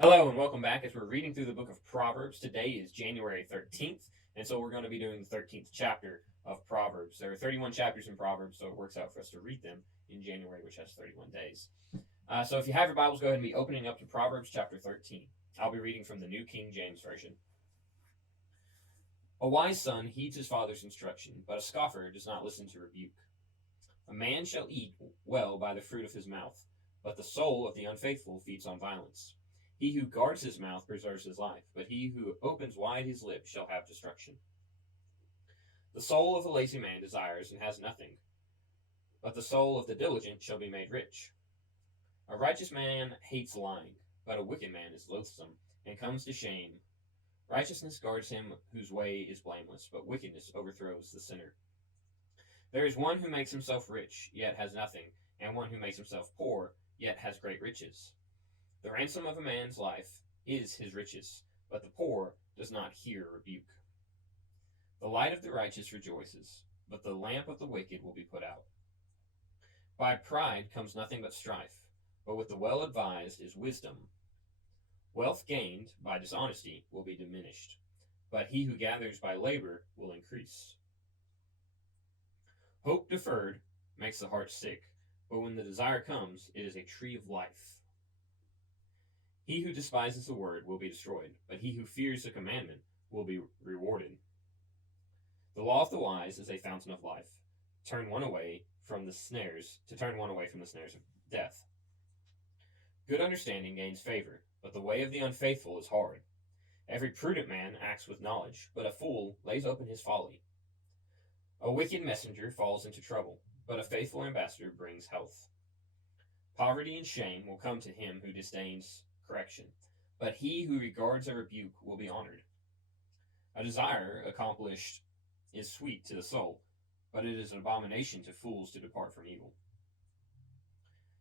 Hello and welcome back as we're reading through the book of Proverbs. Today is January 13th, and so we're going to be doing the 13th chapter of Proverbs. There are 31 chapters in Proverbs, so it works out for us to read them in January, which has 31 days. So if you have your Bibles, go ahead and be opening up to Proverbs chapter 13. I'll be reading from the New King James Version. A wise son heeds his father's instruction, but a scoffer does not listen to rebuke. A man shall eat well by the fruit of his mouth, but the soul of the unfaithful feeds on violence. He who guards his mouth preserves his life, but he who opens wide his lips shall have destruction. The soul of a lazy man desires and has nothing, but the soul of the diligent shall be made rich. A righteous man hates lying, but a wicked man is loathsome and comes to shame. Righteousness guards him whose way is blameless, but wickedness overthrows the sinner. There is one who makes himself rich, yet has nothing, and one who makes himself poor, yet has great riches. The ransom of a man's life is his riches, but the poor does not hear rebuke. The light of the righteous rejoices, but the lamp of the wicked will be put out. By pride comes nothing but strife, but with the well advised is wisdom. Wealth gained by dishonesty will be diminished, but he who gathers by labor will increase. Hope deferred makes the heart sick, but when the desire comes, it is a tree of life. He who despises the word will be destroyed, but he who fears the commandment will be rewarded. The law of the wise is a fountain of life, to turn one away from the snares of death. Good understanding gains favor, but the way of the unfaithful is hard. Every prudent man acts with knowledge, but a fool lays open his folly. A wicked messenger falls into trouble, but a faithful ambassador brings health. Poverty and shame will come to him who disdains correction, but he who regards a rebuke will be honored. A desire accomplished is sweet to the soul, but it is an abomination to fools to depart from evil.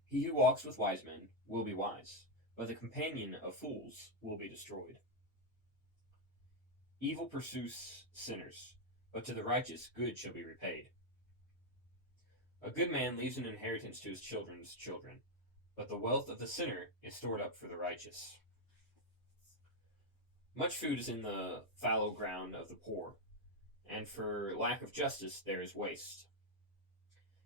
He who walks with wise men will be wise, but the companion of fools will be destroyed. Evil pursues sinners, but to the righteous good shall be repaid. A good man leaves an inheritance to his children's children, but the wealth of the sinner is stored up for the righteous. Much food is in the fallow ground of the poor, and for lack of justice there is waste.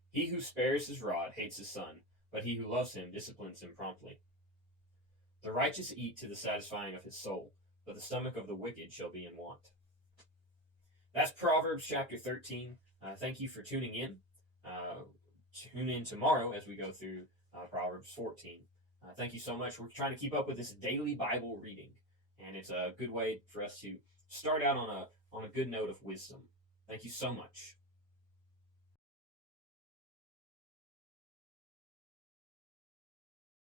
He who spares his rod hates his son, but he who loves him disciplines him promptly. The righteous eat to the satisfying of his soul, but the stomach of the wicked shall be in want. That's Proverbs chapter 13. Thank you for tuning in. Tune in tomorrow as we go through Proverbs 14. Thank you so much. We're trying to keep up with this daily Bible reading, and it's a good way for us to start out on a good note of wisdom. Thank you so much.